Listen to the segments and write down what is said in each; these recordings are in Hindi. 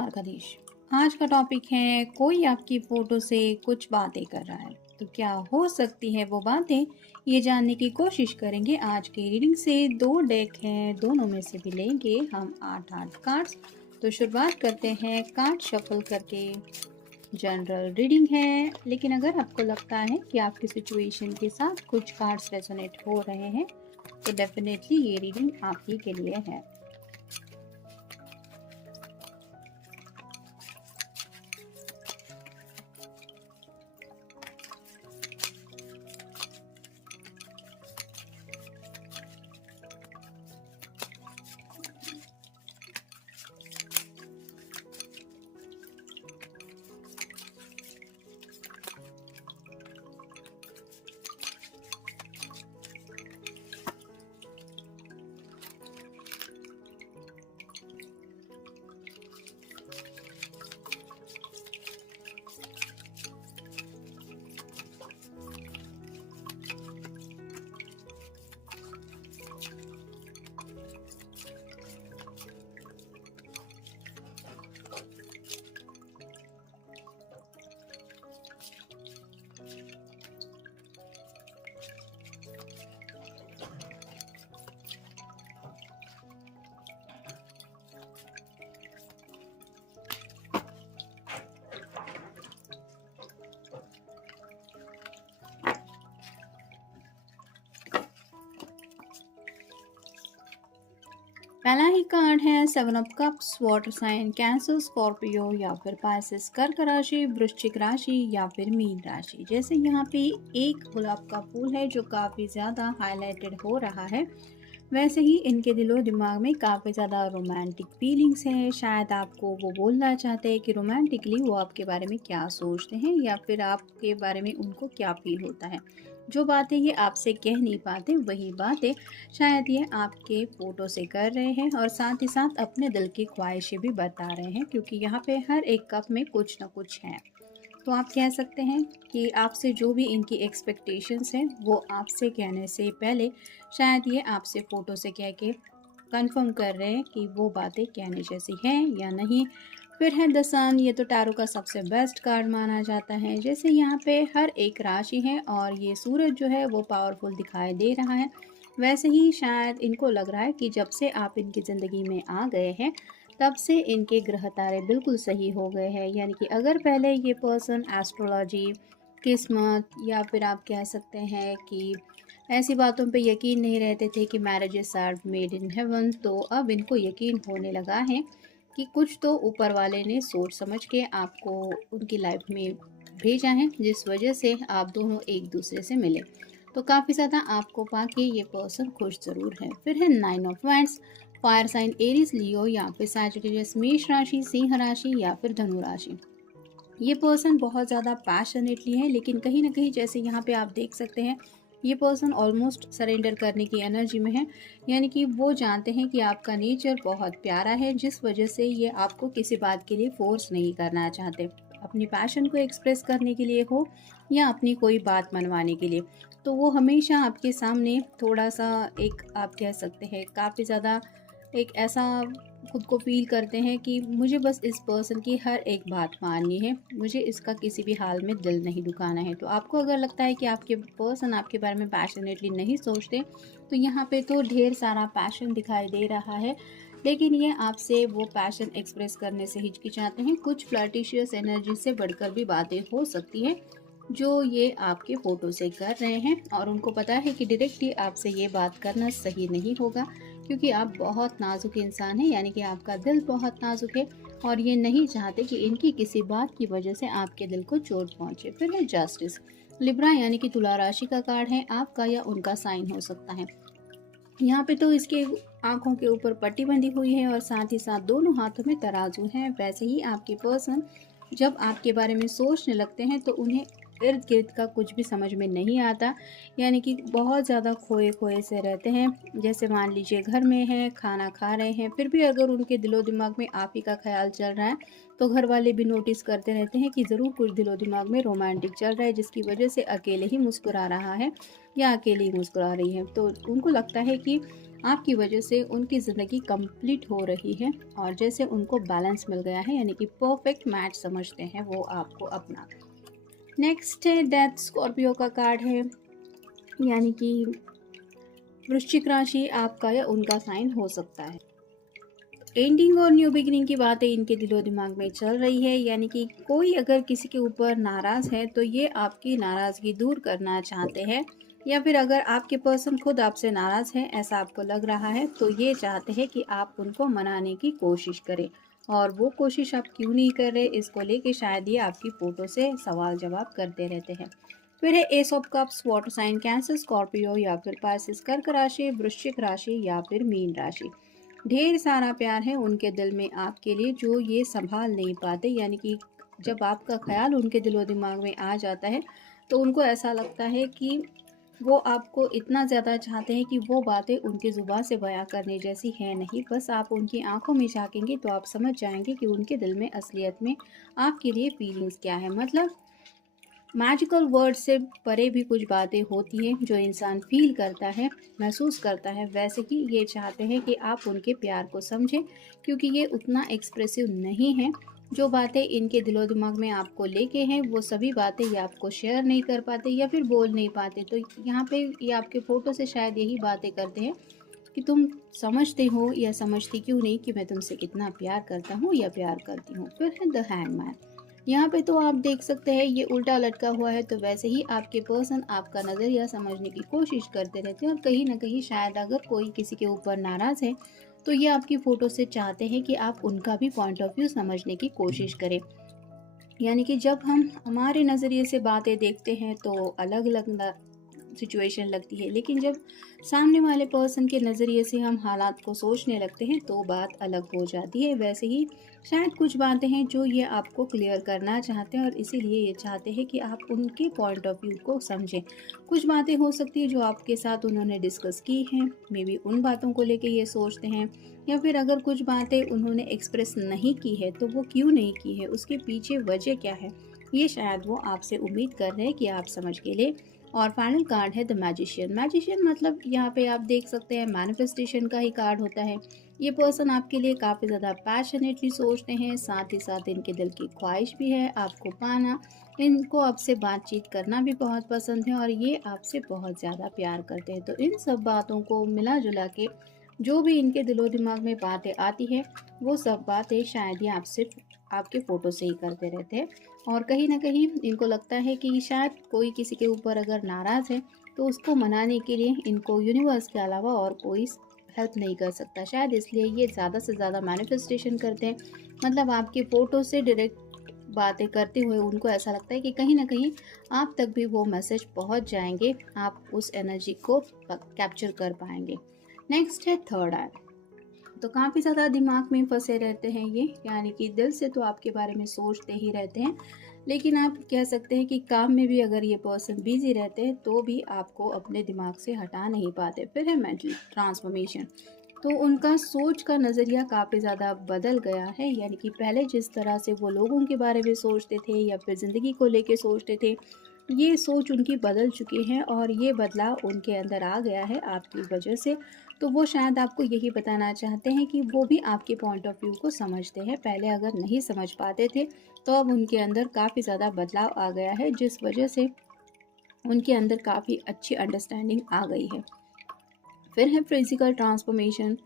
द्वारकाधीश। आज का टॉपिक है कोई आपकी फोटो से कुछ बातें कर रहा है तो क्या हो सकती है वो बातें, ये जानने की कोशिश करेंगे। आज की रीडिंग से दो डेक हैं, दोनों में से भी लेंगे हम 8 कार्ड्स। तो शुरुआत करते हैं कार्ड शफल करके। जनरल रीडिंग है, लेकिन अगर आपको लगता है कि आपकी सिचुएशन के साथ कुछ कार्ड्स रेजोनेट हो रहे हैं तो डेफिनेटली ये रीडिंग आप ही के लिए है। पहला ही कार्ड है 7 of cups, water sign Cancer, Scorpio या फिर पाइसेस, कर्क राशि, वृश्चिक राशि या फिर मीन राशि। जैसे यहाँ पे एक गुलाब का फूल है जो काफ़ी ज़्यादा हाईलाइटेड हो रहा है, वैसे ही इनके दिलो दिमाग में काफ़ी ज़्यादा रोमांटिक फीलिंग्स हैं। शायद आपको वो बोलना चाहते हैं कि रोमांटिकली वो आपके बारे में क्या सोचते हैं या फिर आपके बारे में उनको क्या फील होता है। जो बातें ये आपसे कह नहीं पाते वही बातें शायद ये आपके फ़ोटो से कर रहे हैं, और साथ ही साथ अपने दिल की ख्वाहिशें भी बता रहे हैं, क्योंकि यहाँ पे हर एक कप में कुछ ना कुछ है। तो आप कह सकते हैं कि आपसे जो भी इनकी एक्सपेक्टेशंस हैं वो आपसे कहने से पहले शायद ये आपसे फ़ोटो से कह के कंफर्म कर रहे हैं कि वो बातें कहने जैसी हैं या नहीं। फिर है द सन, ये तो टैरो का सबसे बेस्ट कार्ड माना जाता है। जैसे यहाँ पे हर एक राशि है और ये सूरज जो है वो पावरफुल दिखाई दे रहा है, वैसे ही शायद इनको लग रहा है कि जब से आप इनकी ज़िंदगी में आ गए हैं तब से इनके ग्रह तारे बिल्कुल सही हो गए हैं। यानी कि अगर पहले ये पर्सन एस्ट्रोलॉजी, किस्मत या फिर आप कह सकते हैं कि ऐसी बातों पे यकीन नहीं रहते थे कि marriages are made in heaven, तो अब इनको यकीन होने लगा है कि कुछ तो ऊपर वाले ने सोच समझ के आपको उनकी लाइफ में भेजा है, जिस वजह से आप दोनों एक दूसरे से मिले। तो काफ़ी ज़्यादा आपको पाके ये पर्सन खुश ज़रूर है। फिर है 9 of wands, fire sign Aries, Leo या फिर सैजिटेरियस, मेष राशि, सिंह राशि या फिर धनु राशि। ये पर्सन बहुत ज़्यादा पैशनेटली है, लेकिन कहीं ना कहीं जैसे यहाँ पे आप देख सकते हैं ये पर्सन ऑलमोस्ट सरेंडर करने की एनर्जी में है। यानी कि वो जानते हैं कि आपका नेचर बहुत प्यारा है, जिस वजह से ये आपको किसी बात के लिए फोर्स नहीं करना चाहते, अपनी पैशन को एक्सप्रेस करने के लिए हो या अपनी कोई बात मनवाने के लिए। तो वो हमेशा आपके सामने थोड़ा सा एक आप कह सकते हैं काफ़ी ज़्यादा एक ऐसा खुद को फील करते हैं कि मुझे बस इस पर्सन की हर एक बात माननी है, मुझे इसका किसी भी हाल में दिल नहीं दुखाना है। तो आपको अगर लगता है कि आपके पर्सन आपके बारे में पैशनेटली नहीं सोचते, तो यहाँ पे तो ढेर सारा पैशन दिखाई दे रहा है, लेकिन ये आपसे वो पैशन एक्सप्रेस करने से हिचकिचाते हैं। कुछ फ्लर्टिशियस एनर्जी से बढ़कर भी बातें हो सकती है जो ये आपके फ़ोटो से कर रहे हैं, और उनको पता है कि डायरेक्टली आपसे ये बात करना सही नहीं होगा, क्योंकि आप बहुत नाजुक इंसान हैं। यानी कि आपका दिल बहुत नाजुक है और ये नहीं चाहते कि इनकी किसी बात की वजह से आपके दिल को चोट पहुंचे। फिर है जस्टिस, लिब्रा यानी कि तुला राशि का कार्ड है, आपका या उनका साइन हो सकता है। यहाँ पे तो इसके आंखों के ऊपर पट्टी बंधी हुई है और साथ ही साथ दोनों हाथों में तराजू है। वैसे ही आपके पर्सन जब आपके बारे में सोचने लगते हैं तो उन्हें इर्द गिर्द का कुछ भी समझ में नहीं आता, यानी कि बहुत ज़्यादा खोए खोए से रहते हैं। जैसे मान लीजिए घर में हैं, खाना खा रहे हैं, फिर भी अगर उनके दिलो दिमाग में आप ही का ख्याल चल रहा है तो घर वाले भी नोटिस करते रहते हैं कि ज़रूर कुछ दिलो दिमाग में रोमांटिक चल रहा है, जिसकी वजह से अकेले ही मुस्कुरा रहा है या अकेली मुस्कुरा रही है। तो उनको लगता है कि आपकी वजह से उनकी ज़िंदगी कंप्लीट हो रही है और जैसे उनको बैलेंस मिल गया है, यानी कि परफेक्ट मैच समझते हैं वो आपको अपना। नेक्स्ट है डेथ, स्कॉर्पियो का कार्ड है, यानी कि वृश्चिक राशि आपका या उनका साइन हो सकता है। एंडिंग और न्यू बिगिनिंग की बातें इनके दिलो दिमाग में चल रही है, यानी कि कोई अगर किसी के ऊपर नाराज है तो ये आपकी नाराजगी दूर करना चाहते हैं, या फिर अगर आपके पर्सन खुद आपसे नाराज है ऐसा आपको लग रहा है तो ये चाहते हैं कि आप उनको मनाने की कोशिश करें। और वो कोशिश आप क्यों नहीं कर रहे, इसको लेके शायद ये आपकी फोटो से सवाल जवाब करते रहते हैं। फिर है ace of cups, water sign Cancer, Scorpio या फिर पाइसेस, कर्क राशि, वृश्चिक राशि या फिर मीन राशि। ढेर सारा प्यार है उनके दिल में आपके लिए जो ये संभाल नहीं पाते, यानी कि जब आपका ख्याल उनके दिलो दिमाग में आ जाता है तो उनको ऐसा लगता है कि वो आपको इतना ज़्यादा चाहते हैं कि वो बातें उनकी ज़ुबान से बयां करने जैसी है नहीं। बस आप उनकी आंखों में झांकेंगे तो आप समझ जाएंगे कि उनके दिल में असलियत में आपके लिए फीलिंग्स क्या है। मतलब मैजिकल वर्ड से परे भी कुछ बातें होती हैं जो इंसान फील करता है, महसूस करता है। वैसे कि ये चाहते हैं कि आप उनके प्यार को समझें, क्योंकि ये उतना एक्सप्रेसिव नहीं है। जो बातें इनके दिलो दिमाग में आपको लेके हैं वो सभी बातें ये आपको शेयर नहीं कर पाते या फिर बोल नहीं पाते। तो यहाँ पे ये आपके फ़ोटो से शायद यही बातें करते हैं कि तुम समझते हो या समझती क्यों नहीं कि मैं तुमसे कितना प्यार करता हूँ या प्यार करती हूँ। फिर है द हैंगमैन। यहाँ पे तो आप देख सकते हैं ये उल्टा लटका हुआ है, तो वैसे ही आपके पर्सन आपका नज़रिया समझने की कोशिश करते रहते हैं और कहीं ना कहीं शायद अगर कोई किसी के ऊपर नाराज़ है तो ये आपकी फ़ोटो से चाहते हैं कि आप उनका भी पॉइंट ऑफ व्यू समझने की कोशिश करें। यानी कि जब हम हमारे नज़रिए से बातें देखते हैं तो अलग अलग सिचुएशन लगती है, लेकिन जब सामने वाले पर्सन के नज़रिए से हम हालात को सोचने लगते हैं तो बात अलग हो जाती है। वैसे ही शायद कुछ बातें हैं जो ये आपको क्लियर करना चाहते हैं और इसीलिए ये चाहते हैं कि आप उनके पॉइंट ऑफ व्यू को समझें। कुछ बातें हो सकती है जो आपके साथ उन्होंने डिस्कस की हैं, मे बी उन बातों को लेके ये सोचते हैं, या फिर अगर कुछ बातें उन्होंने एक्सप्रेस नहीं की है तो वो क्यों नहीं की है, उसके पीछे वजह क्या है, ये शायद वो आपसे उम्मीद कर रहे हैं कि आप समझ के लिए। और फाइनल कार्ड है द मैजिशियन। मैजिशियन मतलब यहाँ पे आप देख सकते हैं मैनिफेस्टेशन का ही कार्ड होता है। ये पर्सन आपके लिए काफ़ी ज़्यादा पैशनेटली सोचते हैं, साथ ही साथ इनके दिल की ख्वाहिश भी है आपको पाना। इनको आपसे बातचीत करना भी बहुत पसंद है और ये आपसे बहुत ज़्यादा प्यार करते हैं। तो इन सब बातों को मिला जुला के जो भी इनके दिलो दिमाग में बातें आती है वो सब बातें शायद ये आप सिर्फ आपके फ़ोटो से ही करते रहते हैं। और कहीं न कहीं इनको लगता है कि शायद कोई किसी के ऊपर अगर नाराज़ है तो उसको मनाने के लिए इनको यूनिवर्स के अलावा और कोई हेल्प नहीं कर सकता। शायद इसलिए ये ज़्यादा से ज़्यादा मैनिफेस्टेशन करते हैं। मतलब आपके फ़ोटो से डायरेक्ट बातें करते हुए उनको ऐसा लगता है कि कहीं न कहीं आप तक भी वो मैसेज पहुँच जाएँगे, आप उस एनर्जी को कैप्चर कर पाएँगे। नेक्स्ट है थर्ड आई। तो काफ़ी ज़्यादा दिमाग में फंसे रहते हैं ये, यानी कि दिल से तो आपके बारे में सोचते ही रहते हैं, लेकिन आप कह सकते हैं कि काम में भी अगर ये पर्सन बिजी रहते हैं तो भी आपको अपने दिमाग से हटा नहीं पाते। फिर है मेंटल ट्रांसफॉर्मेशन। तो उनका सोच का नज़रिया काफ़ी ज़्यादा बदल गया है, यानी कि पहले जिस तरह से वो लोगों के बारे में सोचते थे या फिर ज़िंदगी को लेके सोचते थे, ये सोच उनकी बदल चुकी है और ये बदलाव उनके अंदर आ गया है आपकी वजह से। तो वो शायद आपको यही बताना चाहते हैं कि वो भी आपके पॉइंट ऑफ व्यू को समझते हैं। पहले अगर नहीं समझ पाते थे तो अब उनके अंदर काफ़ी ज़्यादा बदलाव आ गया है, जिस वजह से उनके अंदर काफ़ी अच्छी अंडरस्टैंडिंग आ गई है। फिर है फिजिकल ट्रांसफॉर्मेशन।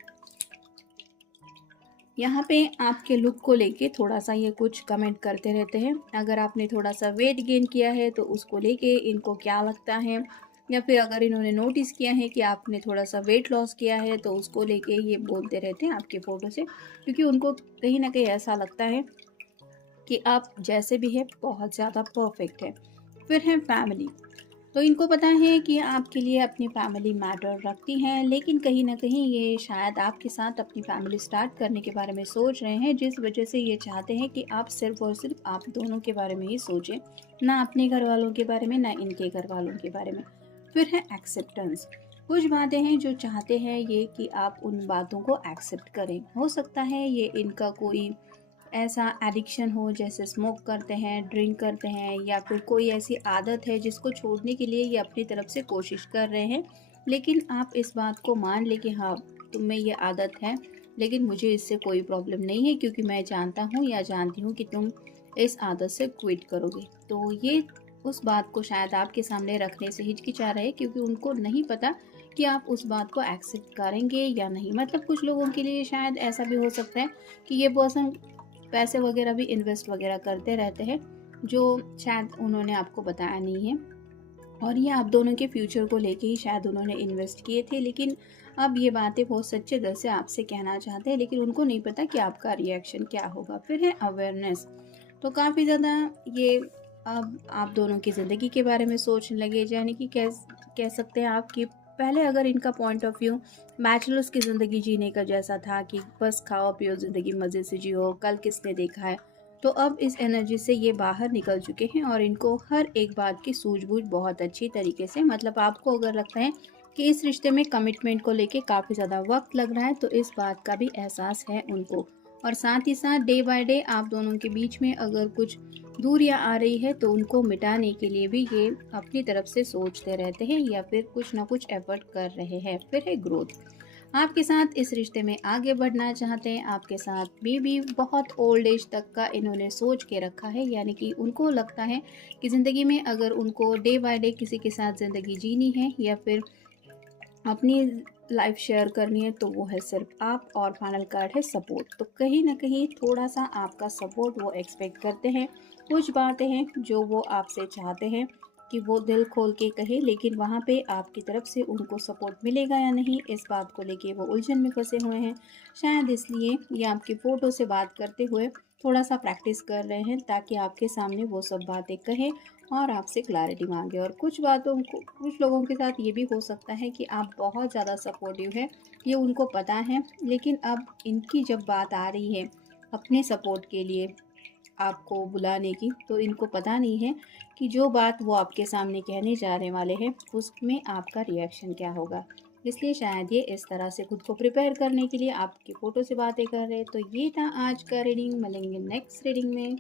यहाँ पे आपके लुक को लेके थोड़ा सा ये कुछ कमेंट करते रहते हैं। अगर आपने थोड़ा सा वेट गेन किया है तो उसको लेके इनको क्या लगता है, या फिर अगर इन्होंने नोटिस किया है कि आपने थोड़ा सा वेट लॉस किया है तो उसको लेके ये बोलते रहते हैं आपके फ़ोटो से, क्योंकि उनको कहीं ना कहीं ऐसा लगता है कि आप जैसे भी है बहुत ज़्यादा परफेक्ट है। फिर है फैमिली। तो इनको पता है कि आपके लिए अपनी फैमिली मैटर रखती है, लेकिन कहीं न कहीं ये शायद आपके साथ अपनी फैमिली स्टार्ट करने के बारे में सोच रहे हैं, जिस वजह से ये चाहते हैं कि आप सिर्फ़ और सिर्फ आप दोनों के बारे में ही सोचें, ना अपने घर वालों के बारे में, ना इनके घर वालों के बारे में। फिर है एक्सेप्टेंस। कुछ बातें हैं जो चाहते हैं ये कि आप उन बातों को एक्सेप्ट करें। हो सकता है ये इनका कोई ऐसा एडिक्शन हो, जैसे स्मोक करते हैं, ड्रिंक करते हैं, या फिर कोई ऐसी आदत है जिसको छोड़ने के लिए ये अपनी तरफ से कोशिश कर रहे हैं, लेकिन आप इस बात को मान लें कि हाँ तुम में ये आदत है, लेकिन मुझे इससे कोई प्रॉब्लम नहीं है क्योंकि मैं जानता हूँ या जानती हूँ कि तुम इस आदत से क्विट करोगे। तो ये उस बात को शायद आपके सामने रखने से हिचकिचा रहे क्योंकि उनको नहीं पता कि आप उस बात को एक्सेप्ट करेंगे या नहीं। मतलब कुछ लोगों के लिए शायद ऐसा भी हो सकता है कि ये पर्सन पैसे वगैरह भी इन्वेस्ट वगैरह करते रहते हैं, जो शायद उन्होंने आपको बताया नहीं है, और ये आप दोनों के फ्यूचर को लेके ही शायद उन्होंने इन्वेस्ट किए थे। लेकिन अब ये बातें बहुत सच्चे दिल से आपसे कहना चाहते हैं, लेकिन उनको नहीं पता कि आपका रिएक्शन क्या होगा। फिर है अवेयरनेस। तो काफ़ी ज़्यादा ये अब आप दोनों की ज़िंदगी के बारे में सोचने लगे, यानी कि कह सकते हैं आप कि पहले अगर इनका पॉइंट ऑफ व्यू बैचलर्स की ज़िंदगी जीने का जैसा था कि बस खाओ पियो ज़िंदगी मज़े से जियो, कल किसने देखा है, तो अब इस एनर्जी से ये बाहर निकल चुके हैं और इनको हर एक बात की सूझबूझ बहुत अच्छी तरीके से, मतलब आपको अगर लगता है कि इस रिश्ते में कमिटमेंट को लेके काफ़ी ज़्यादा वक्त लग रहा है, तो इस बात का भी एहसास है उनको। और साथ ही साथ डे बाय डे आप दोनों के बीच में अगर कुछ दूरियां आ रही है तो उनको मिटाने के लिए भी ये अपनी तरफ से सोचते रहते हैं या फिर कुछ ना कुछ एफर्ट कर रहे हैं। फिर है ग्रोथ। आपके साथ इस रिश्ते में आगे बढ़ना चाहते हैं, आपके साथ भी बहुत ओल्ड एज तक का इन्होंने सोच के रखा है, यानी कि उनको लगता है कि ज़िंदगी में अगर उनको डे बाय डे किसी के साथ ज़िंदगी जीनी है या फिर अपनी लाइफ शेयर करनी है तो वो है सिर्फ आप, और फाइनल कार्ड है सपोर्ट। तो कहीं ना कहीं थोड़ा सा आपका सपोर्ट वो एक्सपेक्ट करते हैं। कुछ बातें हैं जो वो आपसे चाहते हैं कि वो दिल खोल के कहे, लेकिन वहाँ पे आपकी तरफ से उनको सपोर्ट मिलेगा या नहीं, इस बात को लेके वो उलझन में फंसे हुए हैं। शायद इसलिए ये आपकी फ़ोटो से बात करते हुए थोड़ा सा प्रैक्टिस कर रहे हैं ताकि आपके सामने वो सब बातें कहें और आपसे क्लैरिटी मांगे। और कुछ बातों को, कुछ लोगों के साथ ये भी हो सकता है कि आप बहुत ज़्यादा सपोर्टिव हैं, ये उनको पता है, लेकिन अब इनकी जब बात आ रही है अपने सपोर्ट के लिए आपको बुलाने की, तो इनको पता नहीं है कि जो बात वो आपके सामने कहने जाने वाले हैं उसमें आपका रिएक्शन क्या होगा। इसलिए शायद ये इस तरह से खुद को प्रिपेयर करने के लिए आपकी फ़ोटो से बातें कर रहे हैं। तो ये था आज का रीडिंग, मिलेंगे नेक्स्ट रीडिंग में।